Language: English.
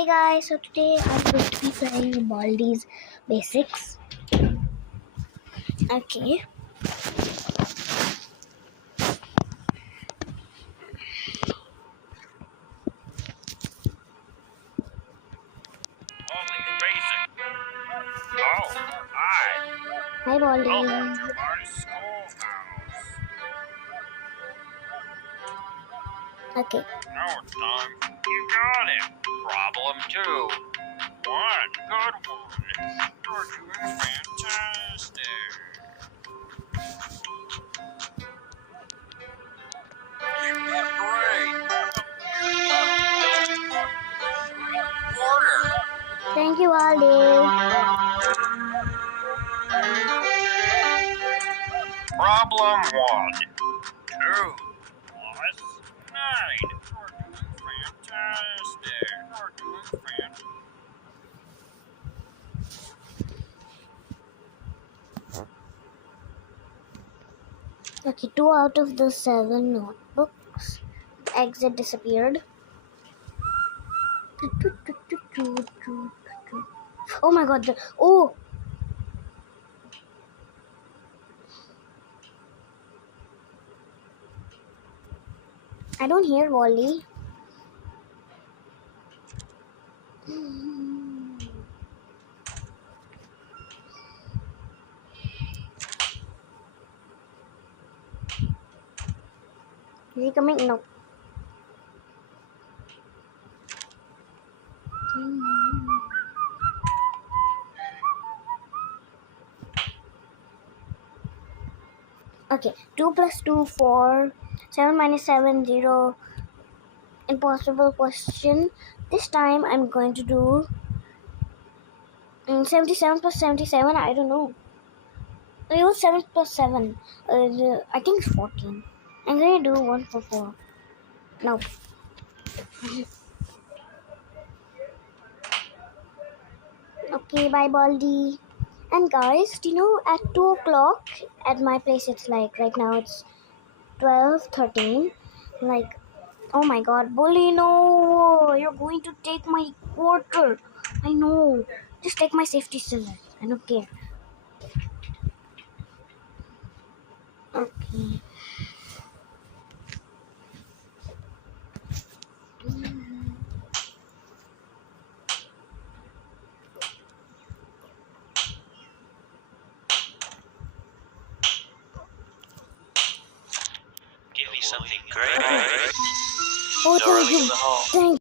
Hey guys, so today I'm going to be playing Baldi's Basics. Okay. Oh, hi. Hi Baldi. Welcome to my schoolhouse. Okay. Now it's time. You got it. Problem 2. One good one. You're doing fantastic. You did great. Order. Thank you, Baldi. Problem 1. 2 plus 9. You're doing fantastic. You're doing fantastic. Okay, 2 out of the 7 notebooks. The exit disappeared. Oh my god, oh! I don't hear Baldi. Is he coming? No. Okay, 2 plus 2, 4. 7 minus 7, 0. Impossible question. This time I'm going to do 77 plus 77. I don't know. It was 7 plus 7. I think it's 14. I'm going to do 1 for 4. No. Okay, bye Baldi. And guys, do you know at 2 o'clock at my place it's like right now it's 12:13. Like, oh my god, Bully, no! You're going to take my quarter. I know. Just take my safety scissors. I don't care. Okay. Give me something great. Oh, thank you. Thank